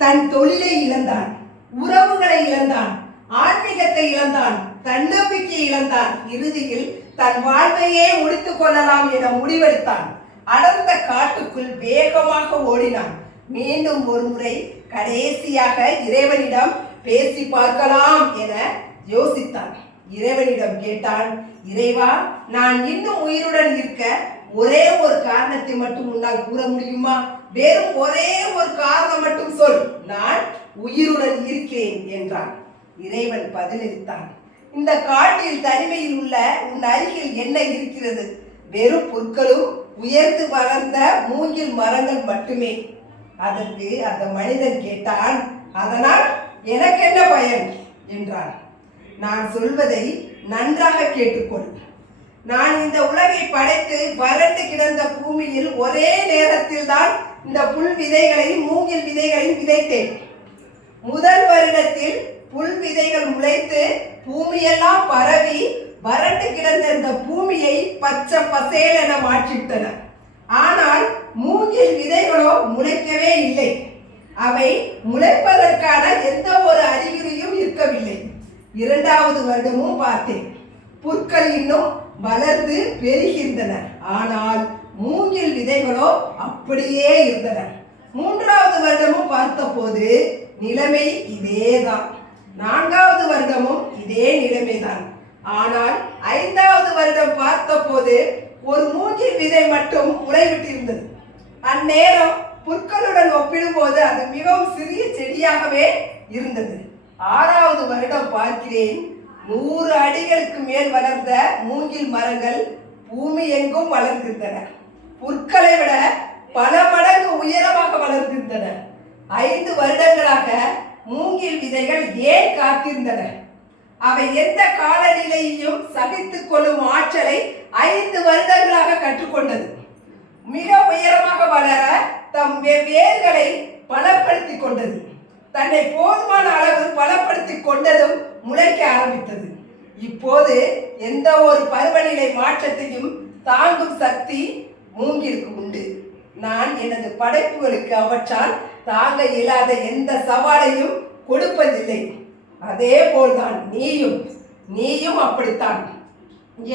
தன் தொழிலை இழந்தான், உறவுகளை இழந்தான், ஆன்மீகத்தை இழந்தான், தன்னம்பிக்கையை இழந்தான். இறுதியில் தன் வாழ்வையே முடித்துக் கொள்ளலாம் என முடிவெடுத்தான். அடர்ந்த காட்டுக்குள் வேகமாக ஓடினான். மீண்டும் ஒரு முறை கடைசியாக இறைவனிடம் பேசி பார்க்கலாம் என யோசித்தான். இறைவனிடம் கேட்டான், இறைவா, நான் இன்னும் உயிருடன் இருக்க ஒரே ஒரு காரணத்தை மட்டும் உன்னால் கூற முடியுமா? வெறும் ஒரே ஒரு காரணம் மட்டும் சொல், நான் உயிருடன் இருக்கிறேன் என்றான். இறைவன் பதிலளித்தான், இந்த காட்டில் தனிமையில் உள்ள உன் அருகில் என்ன இருக்கிறது? வெறும் புற்களும் உயர்ந்து வளர்ந்த மூங்கில் மரங்கள் மட்டுமே. அதற்கு அந்த மனிதன் கேட்டான், அதனால் எனக்கு என்ன பயன் என்றான். நான் சொல்வதை நன்றாக கேட்டுக்கொள். நான் இந்த உலகை படைத்து வறண்டு கிடந்த பூமியில் ஒரே நேரத்தில் தான் இந்த புல் விதைகளையும் மூங்கில் விதைகளையும் விதைத்தேன். முதல் வருடத்தில் புல் விதைகள் முளைத்து பூமியெல்லாம் பரவி வறண்டு கிடந்த இந்த பூமியை பச்சை பசேல் என மாற்றிவிட்டன. ஆனால் மூங்கில் விதைகளோ முளைக்கவே இல்லை. அவை முளைப்பதற்கான எந்த ஒரு அறிகுறியும் இருக்கவில்லை. இரண்டாவது வருடமும் பார்த்தேன். புற்கள் இன்னும் வளர்ந்து பெருகின்றன, ஆனால் மூங்கில் விதைகளோ அப்படியே இருந்தன. மூன்றாவது வருடமும் பார்த்தபோது நிலைமை இதேதான். நான்காவது வருடமும் இதே நிலைமைதான். ஆனால் ஐந்தாவது வருடம் பார்த்தபோது ஒரு மூங்கில் விதை மட்டும் முளைவிட்டிருந்தது. அந்நேரம் புற்களுடன் ஒப்பிடும்போது அது மிகவும் சிறிய செடியாகவே இருந்தது. ஆறாவது வருடம் பார்க்கிறேன், 100 அடிகளுக்கு மேல் வளர்ந்த மூங்கில் மரங்கள் பூமி எங்கும் வளர்ந்திருந்தன. புற்களை விட பல மடங்கு உயரமாக வளர்ந்திருந்தன. 5 வருடங்களாக மூங்கில் விதைகள் ஏன் காத்திருந்தன? அவை எந்த காலநிலையையும் சகித்துக் கொள்ளும் ஆற்றலை 5 வருடங்களாக கற்றுக்கொண்டது. மிக உயரமாக வளர தம் வேர்களை பலப்படுத்திக் கொண்டது. தன்னை போதுமான அளவு பலப்படுத்திக் கொண்டதும் முளைக்க ஆரம்பித்தது. இப்போது எந்த ஒரு பருவநிலை மாற்றத்தையும் தாங்கும் சக்தி மூங்கிலுக்கு உண்டு. நான் எனது படைப்புகளுக்கு அவற்றால் தாங்க இயலாத எந்த சவாலையும் கொடுப்பதில்லை. அதே போல்தான் நீயும் அப்படித்தான்.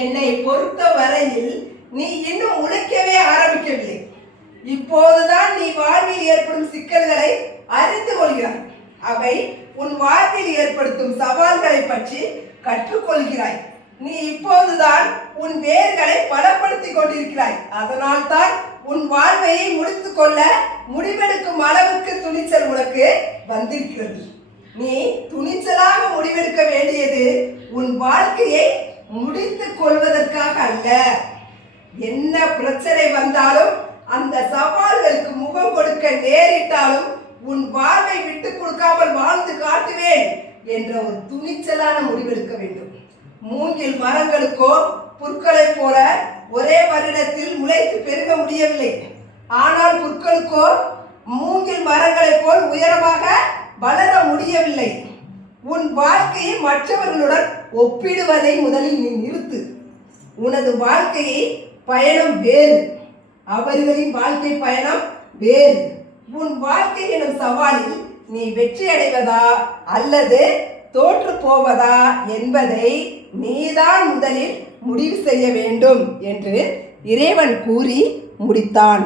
என்னை பொறுத்த வரையில் நீ இன்னும் முளைக்கவே ஆரம்பிக்கவில்லை. இப்போதுதான் நீ வாழ்வில் ஏற்படும் சிக்கல்களை அறிந்து கொள்கிறாய். அவை உன் வாழ்வில் ஏற்படுத்தும் சவால்களை பற்றி கற்றுக்கொள்கிறாய். நீ இப்போதுதான் உன் வேர்களை பலப்படுத்திக் கொண்டிருக்கிறாய். அதனால் தான் உன் வாழ்வையை முடித்துக் கொள்ள முடிவெடுக்கும் அளவுக்கு துணிச்சல் உனக்கு வந்திருக்கிறது. நீ துணிச்சலாக முடிவெடுக்க வேண்டியது உன் வாழ்க்கையை முடித்துக் கொள்வதற்காக அல்ல. என்ன பிரச்சனை வந்தாலும், அந்த சவால்களுக்கு முகம் கொடுக்க நேரிட்டாலும் உன் வாழ்வை விட்டு கொடுக்காமல் வாழ்ந்து காட்டுவேன் என்ற ஒரு துணிச்சலான முடிவெடுக்க வேண்டும். மூங்கில் மரங்களுக்கோ புற்களை போல ஒரே வருடத்தில் முளைத்து பெருக முடியவில்லை. ஆனால் புற்களுக்கோ மூங்கில் மரங்களை போல் உயரமாக வளர முடியவில்லை. உன் வாழ்க்கையை மற்றவர்களுடன் ஒப்பிடுவதை முதலில் நீ நிறுத்து. உனது வாழ்க்கையை பயணம் வேறு, அவர்களின் வாழ்க்கை பயணம் வேறு. உன் வாழ்க்கை எனும் சவாலில் நீ வெற்றி அடைவதா அல்லது தோற்று போவதா என்பதை நீதான் முதலில் முடிவு செய்ய வேண்டும் என்று இறைவன் கூறி முடித்தான்.